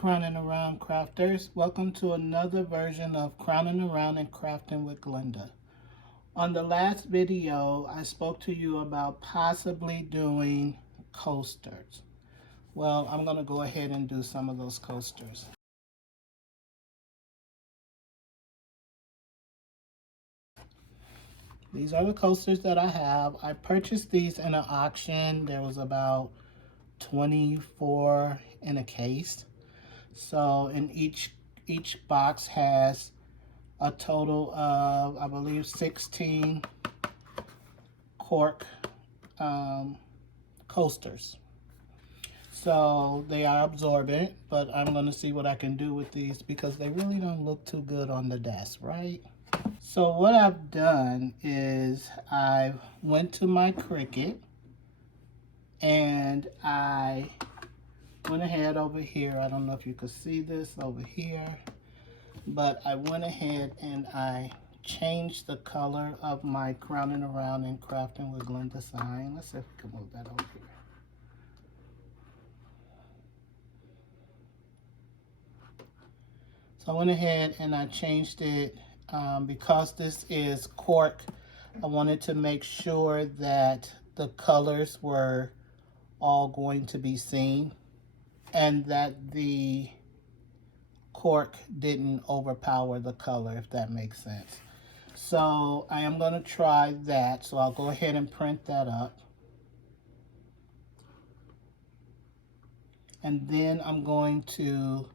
Crowning Around crafters. Welcome to another version of Crowning Around and Crafting with Glenda. On the last video, I spoke to you about possibly doing coasters. Well, I'm going to go ahead and do some of those coasters. These are the coasters that I have. I purchased these in an auction. There was about 24 in a case. So in each box has a total of, I believe, 16 cork coasters. So they are absorbent, but I'm going to see what I can do with these because they really don't look too good on the desk, right? So what I've done is I went to my Cricut and I went ahead over here. I don't know if you could see this over here, but I went ahead and I changed the color of my Crowning Around and Crafting with Glenda sign. Let's see if we can move that over here. So I went ahead and I changed it because this is cork. I wanted to make sure that the colors were all going to be seen and that the cork didn't overpower the color, if that makes sense. So I am going to try that. So I'll go ahead and print that up. And then I'm going to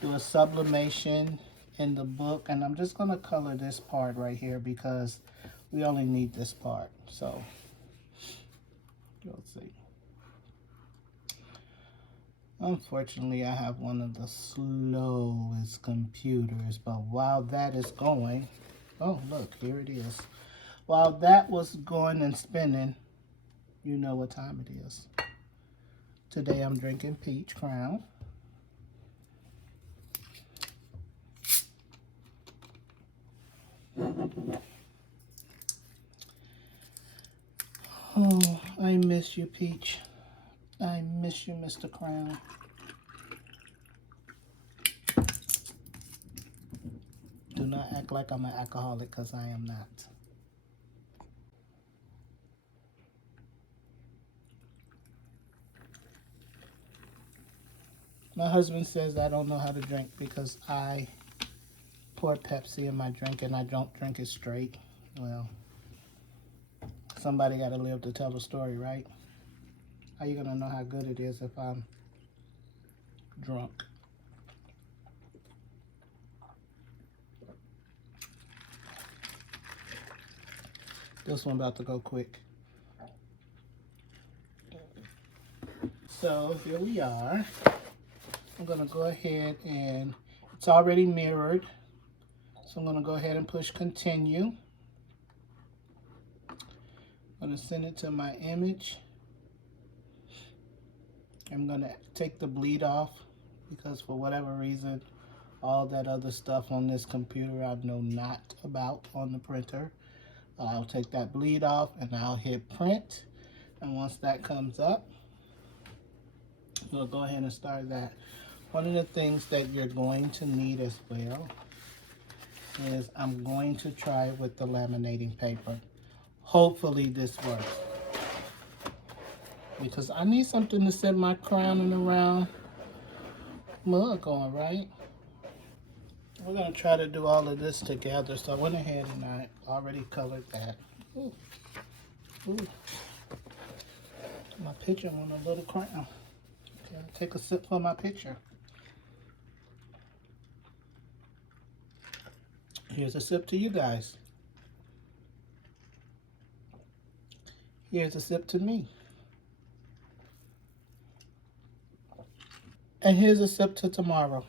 do a sublimation in the book. And I'm just going to color this part right here because we only need this part. So let's see. Unfortunately, I have one of the slowest computers, but while that is going, oh, look, here it is. While that was going and spinning, you know what time it is. Today I'm drinking peach crown. Oh, I miss you, Peach. I miss you, Mr. Crown. Do not act like I'm an alcoholic, because I am not. My husband says I don't know how to drink because I pour Pepsi in my drink and I don't drink it straight. Well, somebody got to live to tell the story, right? How you going to know how good it is if I'm drunk? This one about to go quick. So here we are. I'm going to go ahead and it's already mirrored. So I'm going to go ahead and push continue. I'm going to send it to my image. I'm going to take the bleed off because for whatever reason, all that other stuff on this computer I know not about on the printer. I'll take that bleed off and I'll hit print. And once that comes up, we'll go ahead and start that. One of the things that you're going to need as well is I'm going to try with the laminating paper. Hopefully this works. Because I need something to set my Crowning Around mug on, right? We're going to try to do all of this together. So I went ahead and I already colored that. Ooh. Ooh. My picture on a little crown. Okay, I'll take a sip for my picture. Here's a sip to you guys. Here's a sip to me. And here's a sip to tomorrow.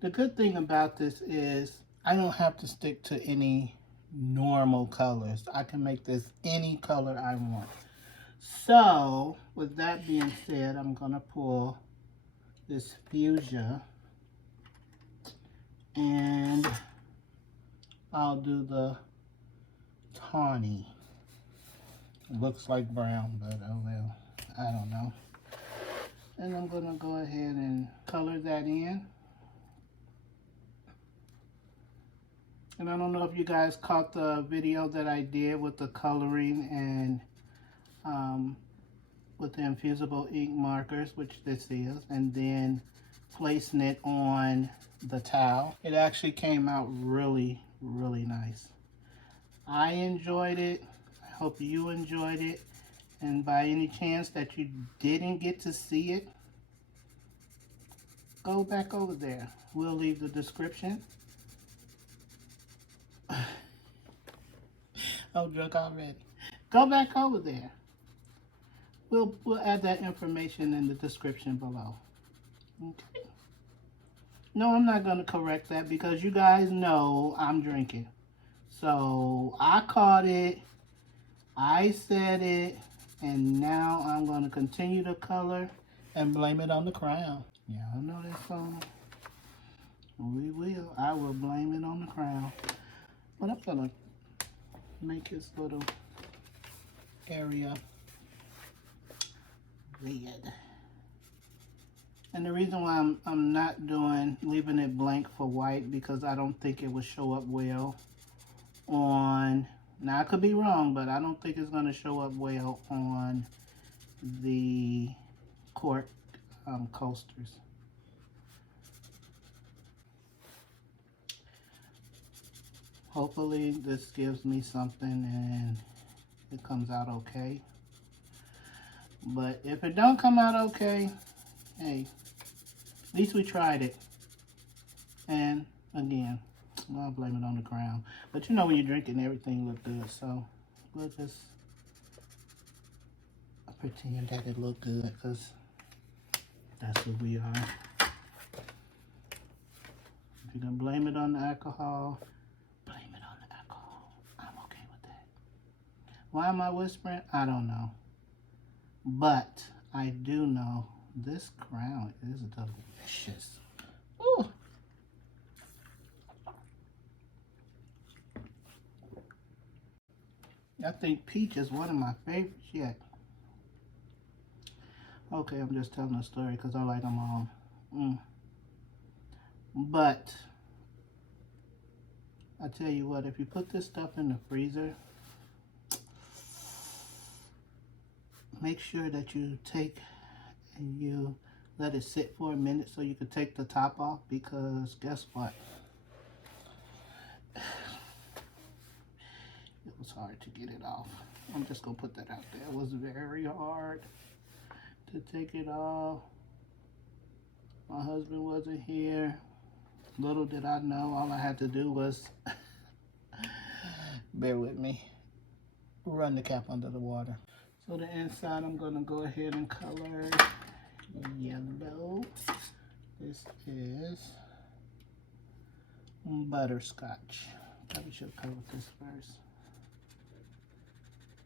The good thing about this is I don't have to stick to any normal colors. I can make this any color I want. So, with that being said, I'm going to pull this fuchsia and I'll do the tawny. It looks like brown, but oh well, I don't know. And I'm gonna go ahead and color that in. And I don't know if you guys caught the video that I did with the coloring and with the Infusible ink markers, which this is, and then placing it on the towel. It actually came out really, really nice. I enjoyed it. I hope you enjoyed it. And by any chance that you didn't get to see it, go back over there. We'll leave the description. I'm drunk already. Go back over there. We'll add that information in the description below. Okay. No, I'm not going to correct that because you guys know I'm drinking. So I caught it, I said it, and now I'm going to continue to color and blame it on the crown. Yeah, I know that song. We will. I will blame it on the crown. But I'm going to make his little area red. And the reason why I'm not leaving it blank for white, because I don't think it will show up well on, now I could be wrong, but I don't think it's going to show up well on the cork coasters. Hopefully this gives me something and it comes out okay. But if it don't come out okay, hey, at least we tried it. And again, I'll blame it on the crown. But you know when you're drinking, everything look good. So we'll just pretend that it looked good because that's who we are. If you're going to blame it on the alcohol, blame it on the alcohol. I'm okay with that. Why am I whispering? I don't know. But I do know this crown is delicious. Ooh. I think peach is one of my favorites yet. Okay, I'm just telling a story because I like them all. But I tell you what, if you put this stuff in the freezer, make sure that you take and you let it sit for a minute so you can take the top off, because guess what? It was hard to get it off. I'm just gonna put that out there. It was very hard to take it off. My husband wasn't here. Little did I know, all I had to do was, bear with me, run the cap under the water. So the inside, I'm gonna go ahead and color yellow. This is butterscotch. Probably should color this first.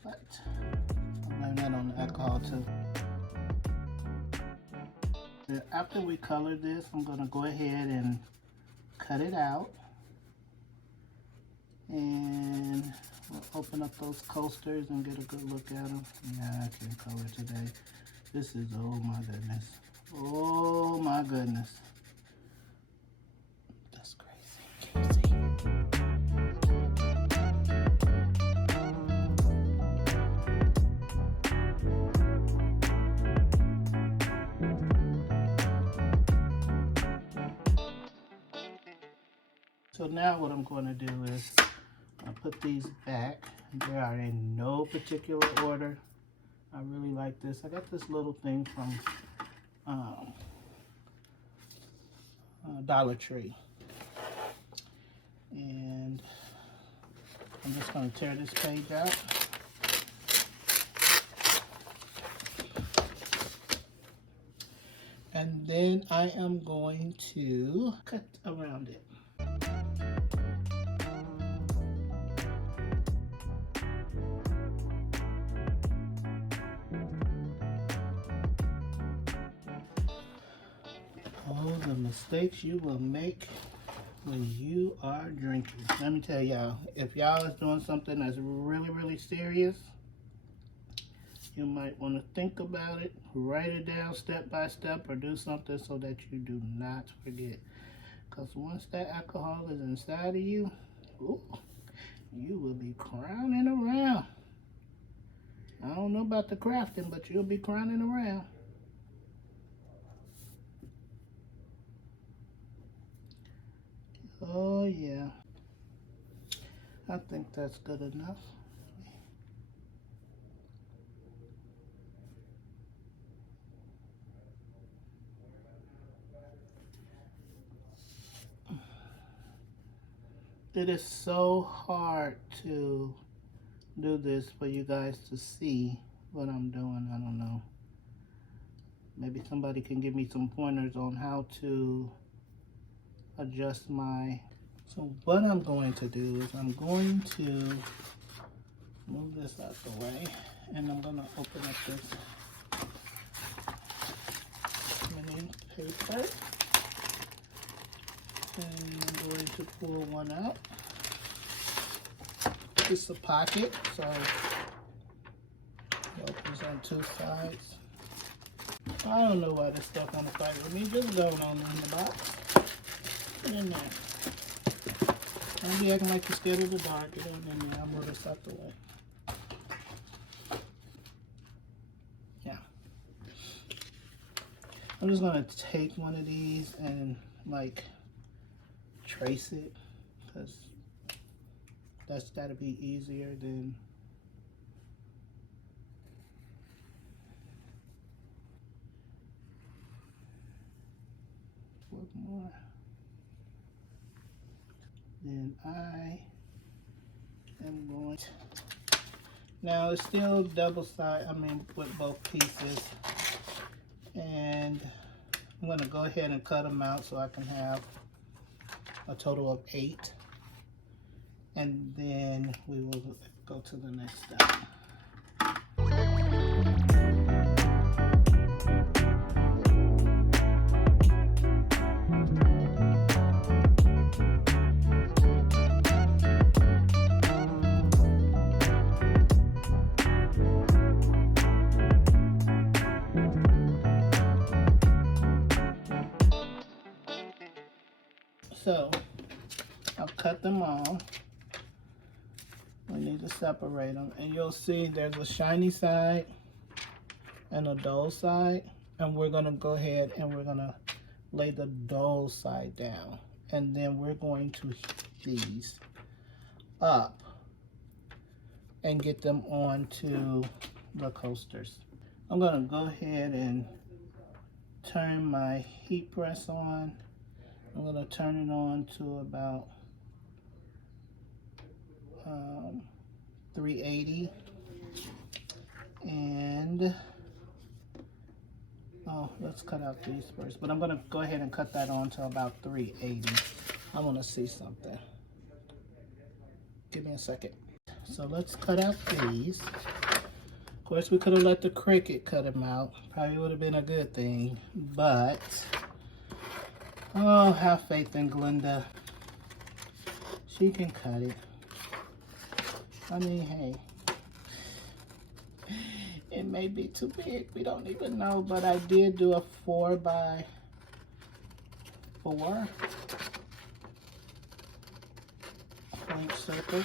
But I'll blame that on the alcohol too. After we color this, I'm gonna go ahead and cut it out. And we'll open up those coasters and get a good look at them. Yeah, I can color today. This is, oh my goodness. Oh my goodness. That's crazy. Can you see? So now what I'm going to do is I'll put these back. They are in no particular order. I really like this. I got this little thing from Dollar Tree. And I'm just going to tear this page out. And then I am going to cut around it. Oh, the mistakes you will make when you are drinking. Let me tell y'all, if y'all is doing something that's really, really serious, you might want to think about it, write it down step by step, or do something so that you do not forget. Because once that alcohol is inside of you, ooh, you will be crowning around. I don't know about the crafting, but you'll be crowning around. Oh yeah, I think that's good enough. It is so hard to do this for you guys to see what I'm doing. I don't know. Maybe somebody can give me some pointers on how to adjust my... So what I'm going to do is I'm going to move this out the way, and I'm going to open up this mini paper, and I'm going to pull one out. It's a pocket, so it opens on two sides. I don't know why this stuff want to fight with me. Just go on in the box. Put it in there. Don't be acting like you're scared of the dark. Get on in there. I'll move this out the way. Yeah. I'm just going to take one of these and like trace it, because that's got to be easier than... What more? Then I am going to... Now it's still double side, with both pieces. And I'm going to go ahead and cut them out so I can have a total of 8. And then we will go to the next step. So I've cut them all. We need to separate them, and you'll see there's a shiny side and a dull side, and we're gonna go ahead and we're gonna lay the dull side down, and then we're going to heat these up and get them onto the coasters. I'm gonna go ahead and turn my heat press on. I'm gonna turn it on to about 380, and let's cut out these first, but I'm gonna go ahead and cut that on to about 380. I want to see something. Give me a second. So let's cut out these. Of course, we could have let the Cricut cut them out. Probably would have been a good thing, but oh, have faith in Glenda. She can cut it. I mean, hey, it may be too big. We don't even know, but I did do a 4x4 point circle.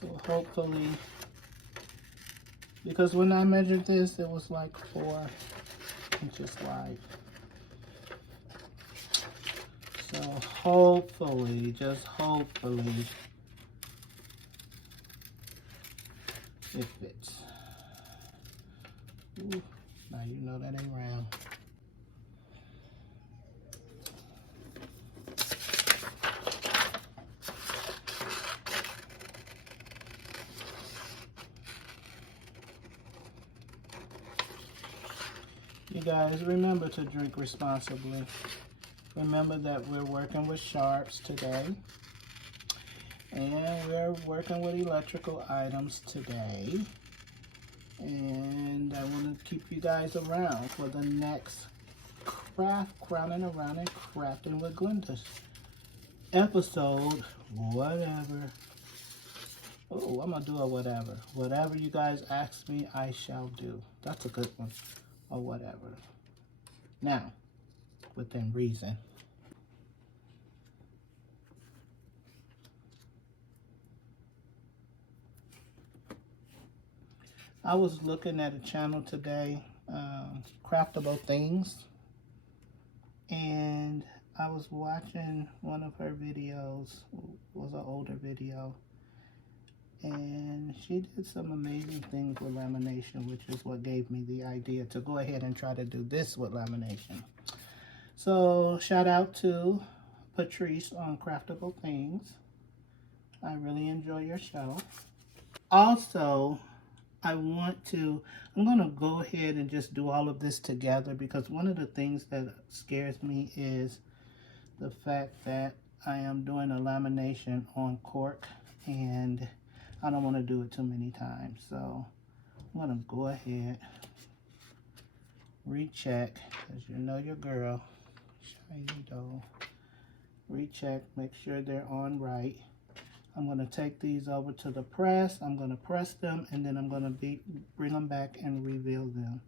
So hopefully, because when I measured this, it was like 4 inches wide. So hopefully, just hopefully, it fits. Ooh, now you know that ain't round. You guys, remember to drink responsibly. Remember that we're working with sharps today, and we're working with electrical items today, and I want to keep you guys around for the next craft, crowning around and crafting with Glenda. Episode, whatever. Oh, I'm gonna do a whatever. Whatever you guys ask me, I shall do. That's a good one. Or whatever. Now, within reason. I was looking at a channel today, Craftable Things, and I was watching one of her videos. It was an older video, and she did some amazing things with lamination, which is what gave me the idea to go ahead and try to do this with lamination. So shout out to Patrice on Craftable Things. I really enjoy your show. Also, I'm going to go ahead and just do all of this together, because one of the things that scares me is the fact that I am doing a lamination on cork, and I don't want to do it too many times. So I'm going to go ahead, recheck, because you know your girl, shiny doll, recheck, make sure they're on right. I'm going to take these over to the press. I'm going to press them, and then I'm going to bring them back and reveal them.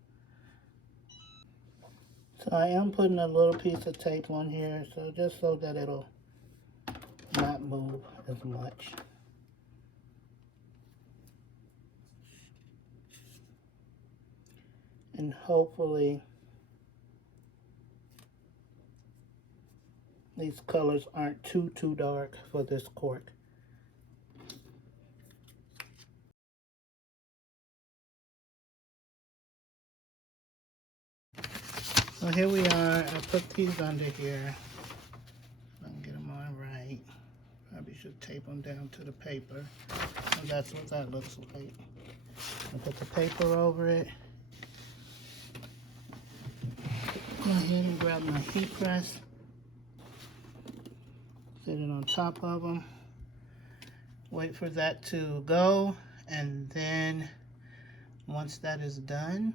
So I am putting a little piece of tape on here, so just so that it'll not move as much. And hopefully these colors aren't too dark for this cork. So here we are. I put these under here. I can get them on right. Probably should tape them down to the paper. So that's what that looks like. I put the paper over it. Go ahead and grab my heat press. Set it on top of them. Wait for that to go. And then once that is done,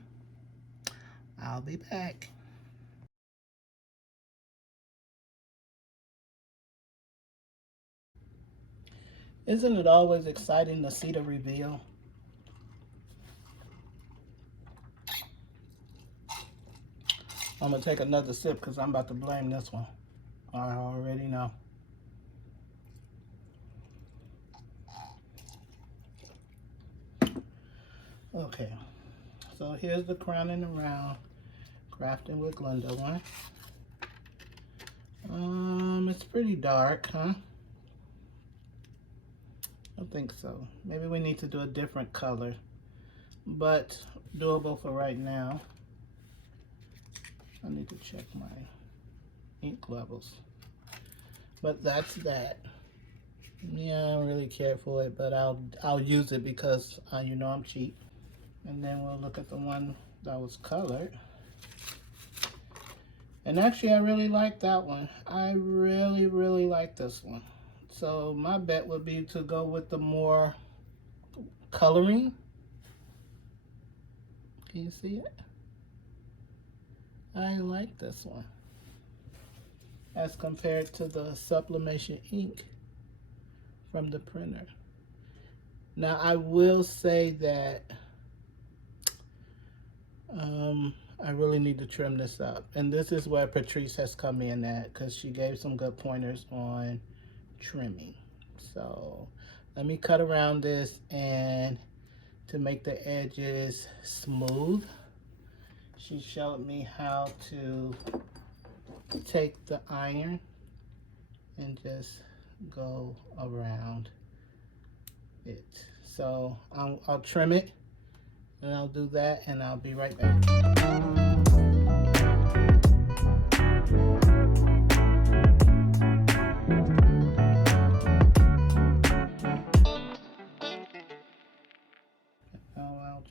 I'll be back. Isn't it always exciting to see the reveal? I'm going to take another sip because I'm about to blame this one. I already know. Okay, so here's the crowning around crafting with Glenda one. It's pretty dark, huh? I think so. Maybe we need to do a different color, but doable for right now. I need to check my ink levels, but that's that. Yeah, I don't really care for it, but I'll use it because you know I'm cheap. And then we'll look at the one that was colored. And actually, I really like that one. I really like this one. So my bet would be to go with the more coloring. Can you see it? I like this one as compared to the Sublimation ink from the printer. Now I will say that I really need to trim this up, and this is where Patrice has come in at, because she gave some good pointers on trimming. So let me cut around this, and to make the edges smooth, she showed me how to take the iron and just go around it. So I'll trim it, and I'll do that, and I'll be right back.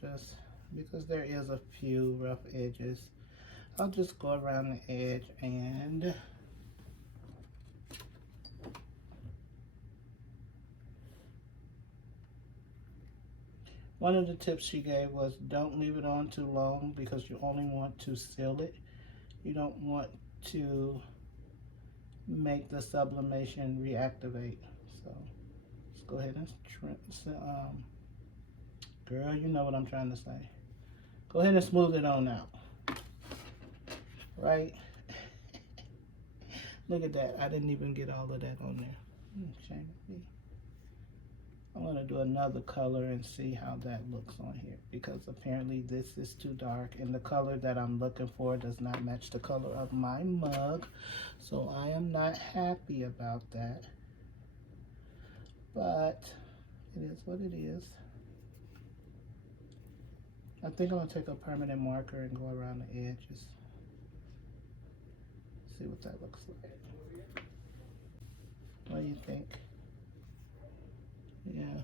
Just because there is a few rough edges, I'll just go around the edge. And one of the tips she gave was don't leave it on too long, because you only want to seal it. You don't want to make the sublimation reactivate. So let's go ahead and girl, you know what I'm trying to say. Go ahead and smooth it on out. Right? Look at that. I didn't even get all of that on there. Shame of me. I'm going to do another color and see how that looks on here, because apparently this is too dark and the color that I'm looking for does not match the color of my mug. So I am not happy about that. But it is what it is. I think I'm going to take a permanent marker and go around the edges. See what that looks like. What do you think? Yeah,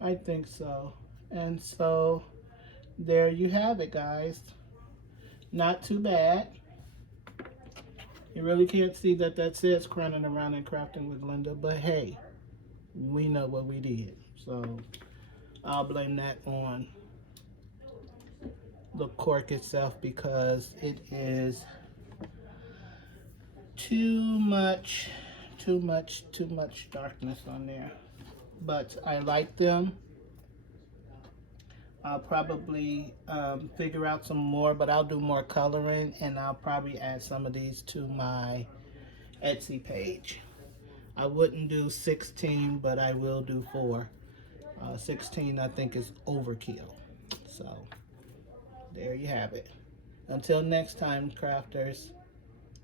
I think so. And so there you have it, guys. Not too bad. You really can't see that says Crowning Around and Crafting with Linda, but hey, we know what we did. So I'll blame that on the cork itself, because it is too much darkness on there. But I like them. I'll probably figure out some more, but I'll do more coloring, and I'll probably add some of these to my Etsy page. I wouldn't do 16, but I will do 4. 16 I think is overkill. So there you have it. Until next time, crafters.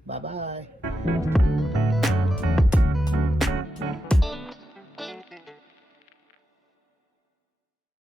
Bye-bye.